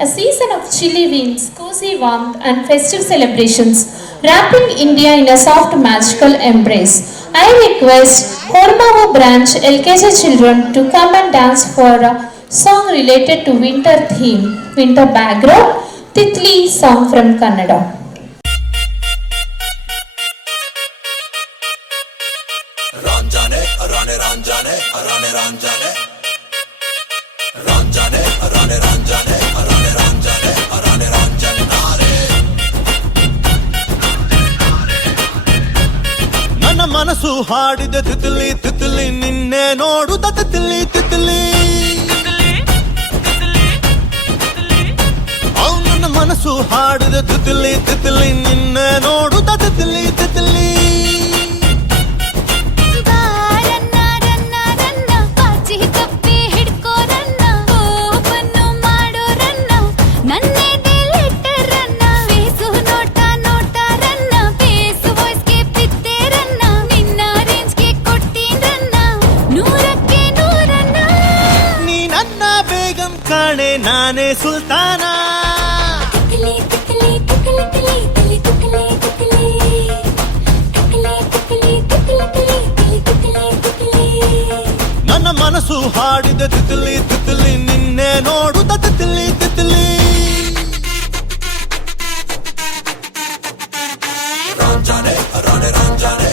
a season of chilly winds, cozy warmth, and festive celebrations, wrapping India in a soft magical embrace. I request Hormavo branch LKG children to come and dance for a song related to winter theme, winter background, Titli song from Kannada. Ranjane, Rane Ranjane, Rane Ranjane, Ranjane, Rane Ranjane, Rane Ranjane, Rane Ranjane, Nare. ನನ್ನ ಮನಸ್ಸು ಹಾಡಿದ ತಿತ್ಲಿ ತಿತ್ಲಿ ನಿನ್ನೆ ನೋಡುದ ತಿತ್ಲಿ ತಿತ್ಲಿ ನನ್ನ ಮನಸ್ಸು ಹಾಡಿದ ತಿತ್ಲಿ ತಿತ್ಲಿ ನಿನ್ನೆ ನೋಡುದ ತಿತ್ಲಿ ತಿತ್ಲಿ ಕಾಣೆ ನಾನೇ ಸುಲ್ತಾನ ನನ್ನ ಮನಸ್ಸು ಹಾಡಿದ ತಿತ್ಲಿ ತಿತ್ಲಿ ನಿನ್ನೆ ನೋಡುದ Titli Titli Ranjane, Rane Ranjane,